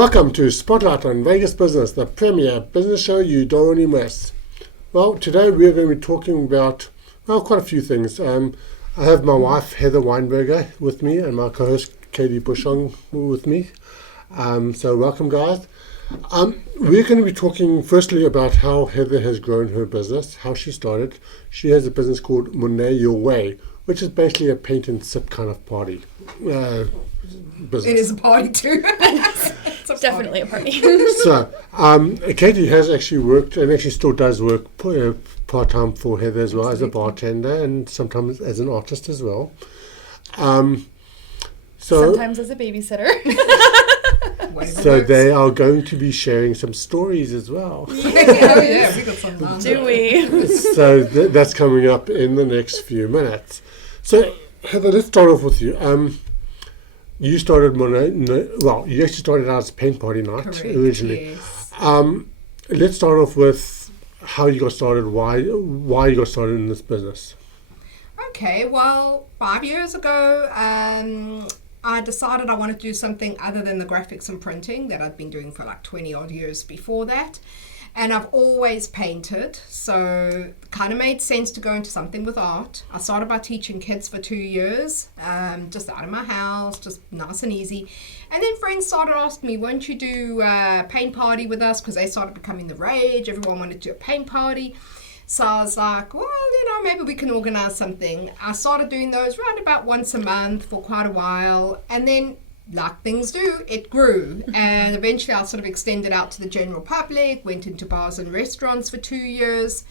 Welcome to Spotlight on Vegas Business, the premier business show you don't want to miss. Well, today we're going to be talking about, quite a few things. I have my wife, Heather Weinberger, with me, and my co-host, Katie Bushong, with me. So welcome, guys. We're going to be talking firstly about how Heather has grown her business, how she started. She has a business called Monet Your, which is basically a paint and sip kind of party business. It is a party too. It's definitely a party. So, Katie has actually worked, and actually still does work part-time for Heather as well, as a bartender and sometimes as an artist as well. Sometimes as a babysitter. So they are going to be sharing some stories as well. Yeah, we got some. Do we? So that's coming up in the next few minutes. So Heather, let's start off with you. You started Monet. You actually started out as a paint party night. Correct, originally. Yes. Let's start off with how you got started. Why you got started in this business? Okay, well, 5 years ago, I decided I wanted to do something other than the graphics and printing that I'd been doing for like 20 odd years before that. And I've always painted, so it kind of made sense to go into something with art. I started by teaching kids for 2 years, just out of my house, just nice and easy. And then friends started asking me, won't you do a paint party with us? Because they started becoming the rage. Everyone wanted to do a paint party. So I was like, well, maybe we can organize something. I started doing those around about once a month for quite a while. And then, like things do, it grew. And eventually I sort of extended out to the general public, went into bars and restaurants for 2 years.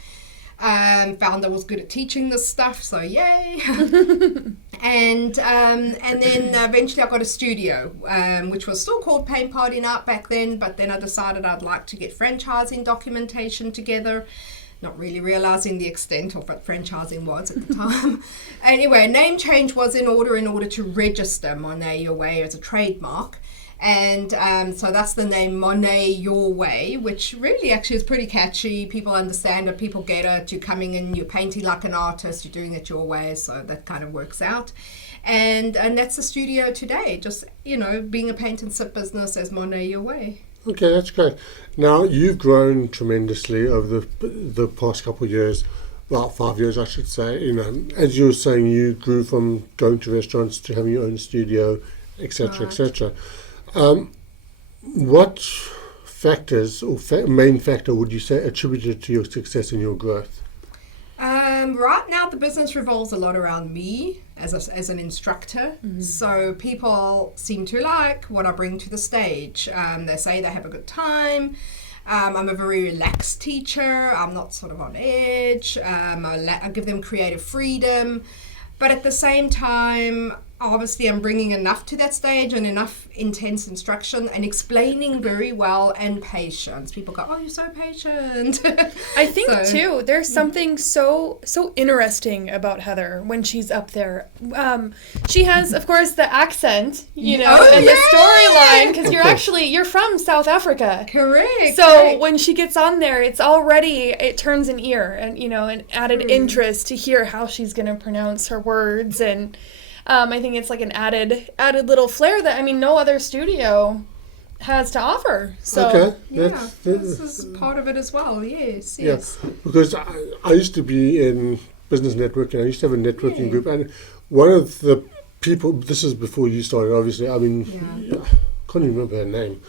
Found I was good at teaching this stuff, so yay. and then eventually I got a studio, which was still called Paint Party Night back then. But then I decided I'd like to get franchising documentation together. Not really realizing the extent of what franchising was at the time. Anyway, name change was in order to register Monet Your as a trademark. And so that's the name Monet Your, which really actually is pretty catchy. People understand it, people get it. You're coming in, you're painting like an artist, you're doing it your way, so that kind of works out. And that's the studio today, just, being a paint and sip business as Monet Your. Okay, that's great. Now, you've grown tremendously over the past couple of years, well, 5 years, I should say. As you were saying, you grew from going to restaurants to having your own studio, etc., etc. What factors or main factor would you say attributed to your success and your growth? Right now, the business revolves a lot around me as an instructor. Mm-hmm. So people seem to like what I bring to the stage. They say they have a good time. I'm a very relaxed teacher. I'm not sort of on edge. I give them creative freedom. But at the same time, obviously I'm bringing enough to that stage and enough intense instruction and explaining very well and patience. People go, oh, you're so patient. I think too, there's something so interesting about Heather when she's up there. She has, of course, the accent, and the storyline, because you're from South Africa. Correct. So when she gets on there, it turns an ear and, an added interest to hear how she's going to pronounce her words. And I think it's like an added little flair that, no other studio has to offer. So okay. This is part of it as well. Yes. Yeah, because I used to be in business networking. I used to have a networking group, and one of the people, this is before you started, obviously. I can't even remember her name.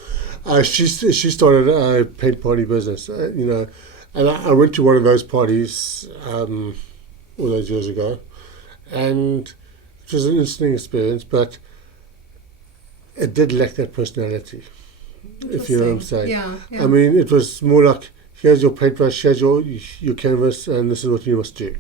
She started a paint party business, and I went to one of those parties all those years ago, and it was an interesting experience, but it did lack that personality, if you know what I'm saying. Yeah. It was more like, here's your paintbrush, here's your canvas, and this is what you must do.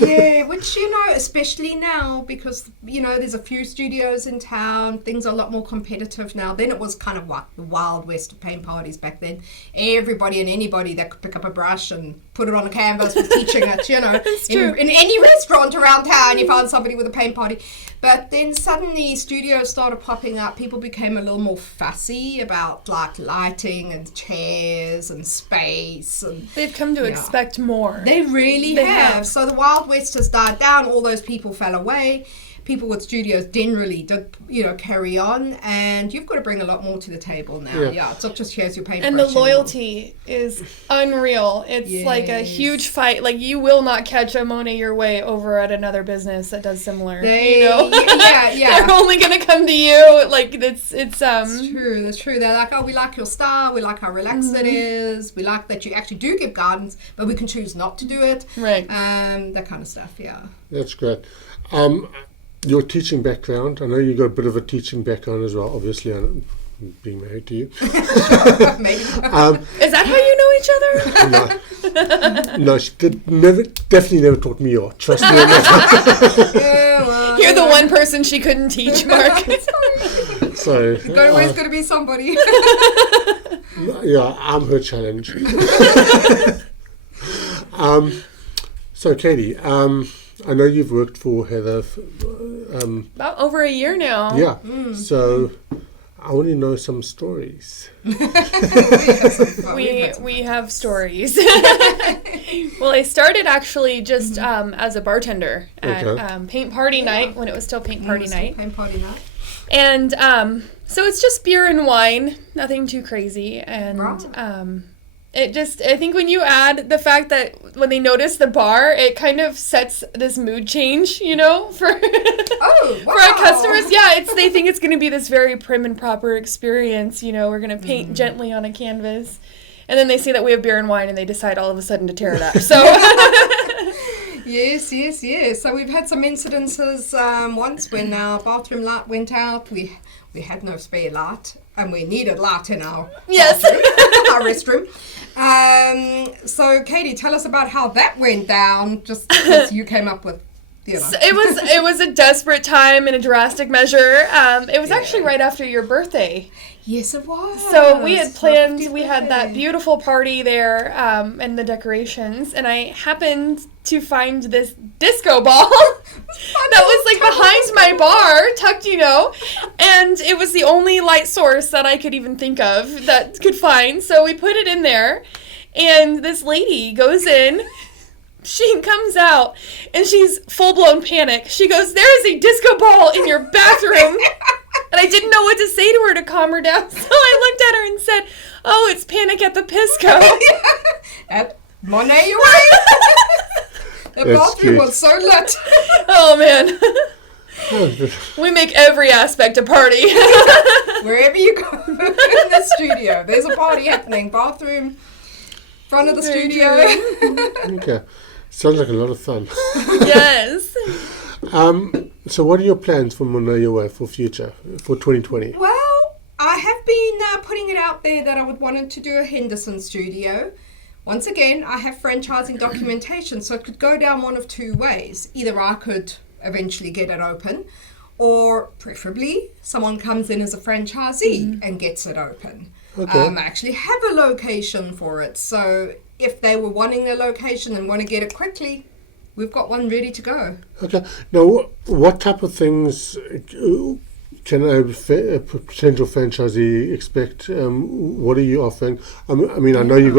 Yeah, which, especially now, because, there's a few studios in town, things are a lot more competitive now. Then it was kind of like the Wild West of paint parties back then. Everybody and anybody that could pick up a brush and put it on a canvas was teaching it, It's true. In any restaurant around town, you found somebody with a paint party. But then suddenly studios started popping up. People became a little more fussy about like lighting and chairs and space. And they've come to expect more. They really have. So the Wild Wild West has died down. All those people fell away. People with studios generally did, carry on, and you've got to bring a lot more to the table now. Yeah, it's not just here's your paintbrush. And the loyalty is unreal. It's like a huge fight. Like, you will not catch a Monet Your Way over at another business that does similar. Yeah. They're only gonna come to you. Like, it's That's true. That's true. They're like, oh, we like your style. We like how relaxed it is. We like that you actually do give guidance, but we can choose not to do it. Right. That kind of stuff. Yeah. That's great. Your teaching background, I know you got a bit of a teaching background as well, obviously, I'm being married to you. Maybe. Is that how you know each other? No, she definitely never taught me your. Trust me on that. You're the one person she couldn't teach, Mark. So, There's always going to be somebody. Yeah, I'm her challenge. So, Katie, I know you've worked for Heather. About over a year now. Yeah. So I want to know some stories. We have stories. Well, I started actually just as a bartender at Paint Party Night, when it was still Paint Party Night. Paint Party Night. And so it's just beer and wine, nothing too crazy. And I think when you add the fact that when they notice the bar, it kind of sets this mood change, for for our customers. Yeah, they think it's going to be this very prim and proper experience. We're going to paint gently on a canvas, and then they see that we have beer and wine, and they decide all of a sudden to tear it up. So Yes. So we've had some incidences once when our bathroom light went out. We had no spare light, and we needed light in our our restroom. So Katie, tell us about how that went down, just because you came up with, So it was a desperate time and a drastic measure. It was actually right after your birthday. Yes, it was. So we had planned, we had that beautiful party there, and the decorations, and I happened to find this disco ball that was like behind my bar, tucked, and it was the only light source that I could even think of that could find. So we put it in there, and this lady goes in. She comes out, and she's full-blown panic. She goes, "There is a disco ball in your bathroom." And I didn't know what to say to her to calm her down. So I looked at her and said, "Oh, it's Panic at the Pisco." At Monet Your Way. The bathroom was so lit. Oh, man. We make every aspect a party. Wherever you go in the studio, there's a party happening. Bathroom, front of the studio. Okay. Sounds like a lot of fun. Yes. So what are your plans for Monet Your Way for 2020? Well, I have been putting it out there that I would want to do a Henderson studio. Once again, I have franchising documentation, so it could go down one of two ways. Either I could eventually get it open, or preferably someone comes in as a franchisee and gets it open. Okay. I actually have a location for it, so if they were wanting a location and want to get it quickly, we've got one ready to go. Okay. Now, what type of things can a potential franchisee expect? What are you offering? I know you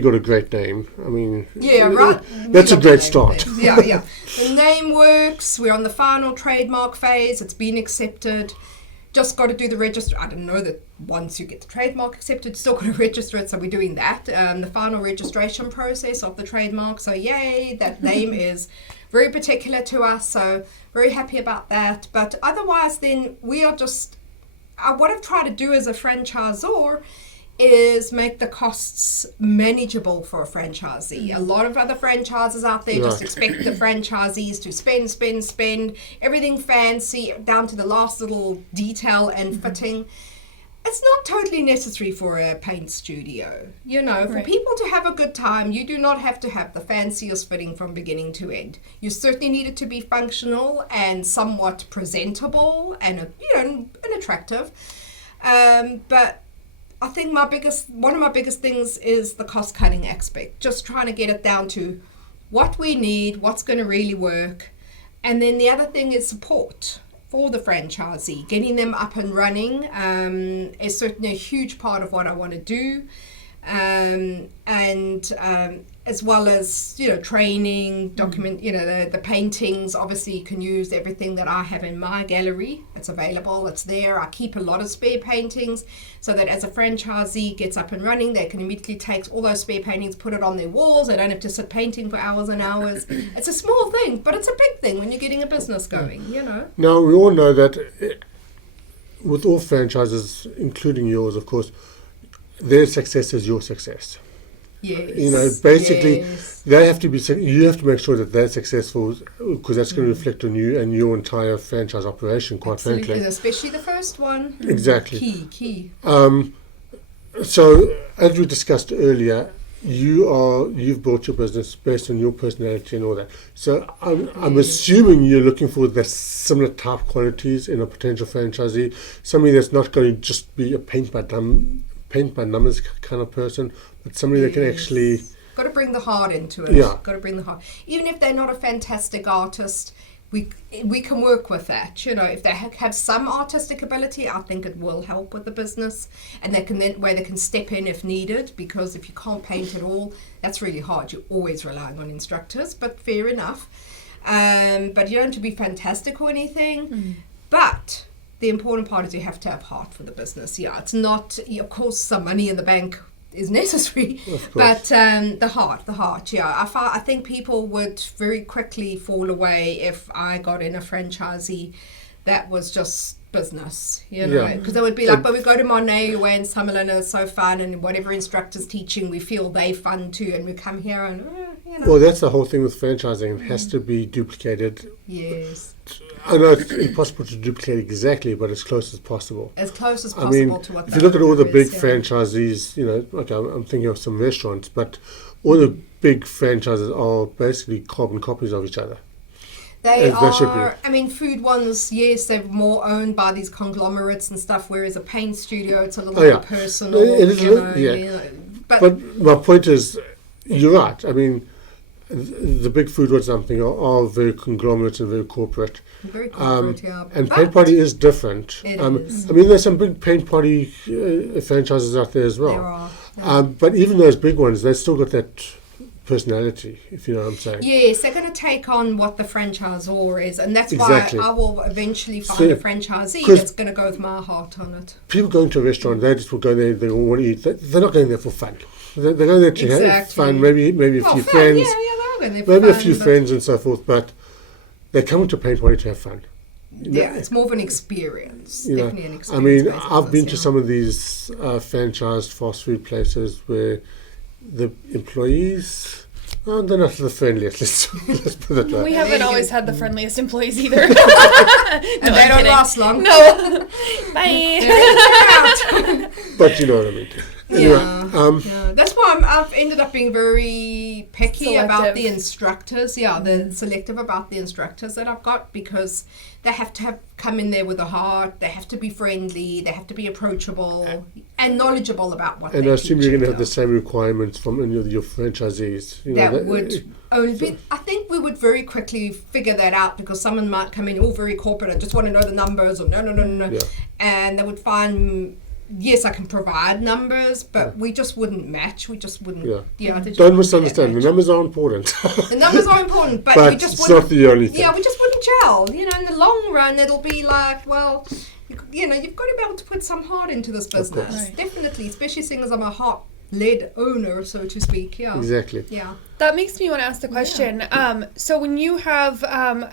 got a great name. Right. That's a great start. Yeah. The name works. We're on the final trademark phase. It's been accepted. Just got to do the register. I don't know that once you get the trademark accepted, still got to register it. So we're doing that. The final registration process of the trademark. So yay, that name is very particular to us. So very happy about that. But otherwise, then we are just, what I've tried to do as a franchisor is make the costs manageable for a franchisee. A lot of other franchises out there just expect the franchisees to spend, everything fancy down to the last little detail and fitting. It's not totally necessary for a paint studio. For people to have a good time, you do not have to have the fanciest fitting from beginning to end. You certainly need it to be functional and somewhat presentable and attractive. But I think one of my biggest things is the cost cutting aspect. Just trying to get it down to what we need, what's going to really work. And then the other thing is support for the franchisee. Getting them up and running is certainly a huge part of what I want to do. and as well as, you know, training, document, you know, the paintings. Obviously, you can use everything that I have in my gallery. It's available, it's there. I keep a lot of spare paintings so that as a franchisee gets up and running, they can immediately take all those spare paintings, put it on their walls. They don't have to sit painting for hours and hours. It's a small thing, but it's a big thing when you're getting a business going, you know. Now, we all know that with all franchises, including yours, of course, their success is your success. Yes. You know, basically, yes. they have to be. You have to make sure that they're successful, because that's going to reflect on you and your entire franchise operation. Quite Absolutely. frankly, Especially the first one. Exactly. Key. So, as we discussed earlier, you've built your business based on your personality and all that. So, I'm assuming you're looking for the similar type qualities in a potential franchisee. Somebody that's not going to just be a paint by numbers kind of person, but somebody that can actually... Got to bring the heart into it. Yeah. Got to bring the heart. Even if they're not a fantastic artist, we can work with that. You know, if they have some artistic ability, I think it will help with the business, and they can step in if needed. Because if you can't paint at all, that's really hard. You're always relying on instructors, but fair enough. But you don't have to be fantastic or anything. But the important part is you have to have heart for the business. Yeah, it's not, of course, some money in the bank is necessary, but the heart. Yeah, I think people would very quickly fall away if I got in a franchisee that was just business, you know, because they would be like, but we go to Monet Your and Summerlin is so fun, and whatever instructor's teaching, we feel they fun too, and we come here and, you know. Well, that's the whole thing with franchising. It has to be duplicated. Yes. I know it's impossible to duplicate exactly, but as close as possible. As close as possible to what. If you look at all the big franchisees, you know, okay, I'm thinking of some restaurants, but all the big franchises are basically carbon copies of each other. They are, I mean, food ones, yes, they're more owned by these conglomerates and stuff, whereas a paint studio, it's a little more personal. It is, But my point is, you're right. I mean, the big food ones are very conglomerate and very corporate. Very corporate, yeah. And Paint Party is different. It is. I mean, there's some big Paint Party franchises out there as well. There are. Yeah. But even those big ones, they've still got that personality, if you know what I'm saying. Yes, they're going to take on what the franchisor is, and that's Exactly. why I will eventually find a franchisee that's going to go with my heart on it. People going to a restaurant, they just will go there, they all want to eat. They're not going there for fun. They're going there to have fun, maybe a few friends. Yeah, they're going there for maybe fun, a few friends and so forth, but they're coming to Paint Party to have fun. Yeah, it's more of an experience. Definitely an experience. I mean, I've been to some of these franchised fast food places where the employees... Oh, they're not the friendliest. Let's put it that way. We haven't always had the friendliest employees either. And they don't last long. No. Bye. But you know what I mean. Anyway, that's why I've ended up being very picky about the instructors. The selective about the instructors that I've got, because they have to come in there with a heart. They have to be friendly. They have to be approachable and knowledgeable about what. And I assume you're going to have the same requirements from any of your franchisees. You know, that would only be. I think we would very quickly figure that out, because someone might come in all very corporate and just want to know the numbers, or no, and they would find. Yes, I can provide numbers, but we just wouldn't match. We just wouldn't. Don't misunderstand. The numbers are important. The numbers are important, but we just it's not the only thing. Yeah, we just wouldn't gel. You know, in the long run, it'll be like, well, you know, you've got to be able to put some heart into this business. Right. Definitely, especially seeing as I'm a heart-led owner, so to speak. Yeah. Exactly. Yeah. That makes me want to ask the question. So when you have,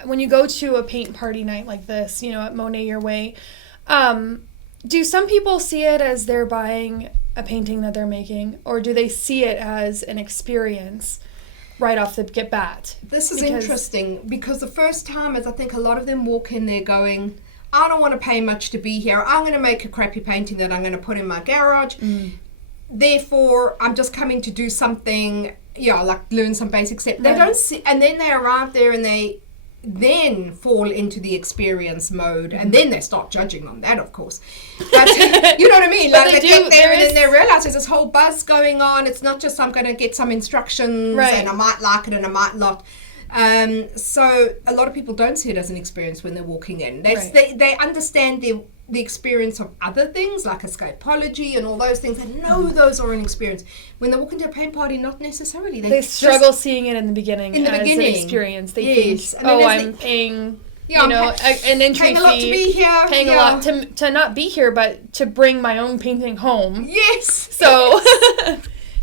when you go to a paint party night like this, you know, at Monet Your Way, do some people see it as they're buying a painting that they're making, or do they see it as an experience right off the bat? This is interesting, because the first time is, I think a lot of them walk in there going, I don't want to pay much to be here. I'm going to make a crappy painting that I'm going to put in my garage. Therefore, I'm just coming to do something, like learn some basic steps. They don't see, and then they arrive there and they then fall into the experience mode, and then they start judging on that, of course. But you know what I mean? Like they get there and then they realize there's this whole buzz going on. It's not just I'm going to get some instructions and I might like it and I might not. So a lot of people don't see it as an experience when they're walking in. They understand the experience of other things like escapology and all those things, and know those are an experience. When they walk into a paint party, not necessarily. They struggle seeing it in the beginning as an experience. They think, I'm paying, an entry paying fee, a lot to be here, paying a lot to not be here, but to bring my own painting home. Yes. So...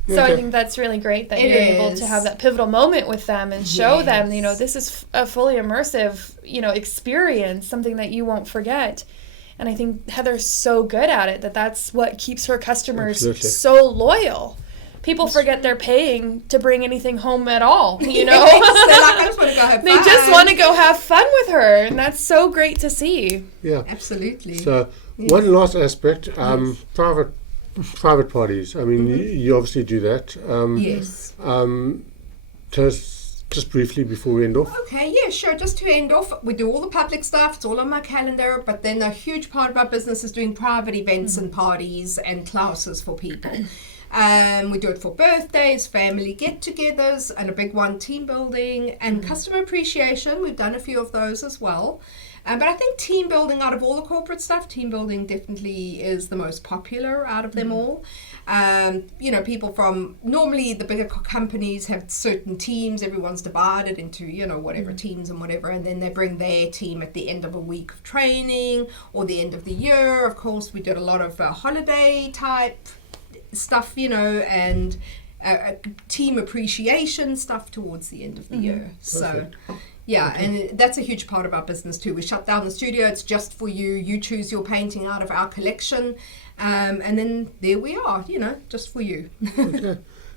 So I think that's really great that you're able to have that pivotal moment with them and show them, this is a fully immersive, experience, something that you won't forget. And I think Heather's so good at it that's what keeps her customers so loyal. People forget they're paying to bring anything home at all, They're like, I just want to go have fun. They just want to go have fun with her, and that's so great to see. Yeah. Absolutely. So one last aspect, private parties. I mean, you obviously do that. Yes. Tell us just briefly before we end off. Okay, yeah, sure. Just to end off, we do all the public stuff. It's all on my calendar. But then a huge part of our business is doing private events and parties and classes for people. We do it for birthdays, family get-togethers, and a big one, team building and customer appreciation. We've done a few of those as well. But I think team building, out of all the corporate stuff, team building definitely is the most popular out of them all. People from, normally the bigger companies have certain teams, everyone's divided into, whatever teams and whatever, and then they bring their team at the end of a week of training or the end of the year. Of course, we did a lot of holiday type stuff, and team appreciation stuff towards the end of the year. So... Yeah, and that's a huge part of our business too. We shut down the studio. It's just for you. You choose your painting out of our collection. And then there we are, just for you. Okay.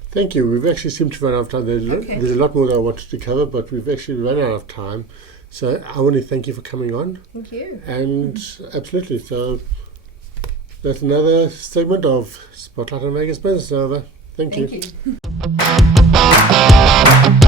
Thank you. We've actually seemed to run out of time. There's a lot more that I wanted to cover, but we've actually run out of time. So I want to thank you for coming on. Thank you. And absolutely. So that's another segment of Spotlight on Vegas Business over. Thank you. Thank you.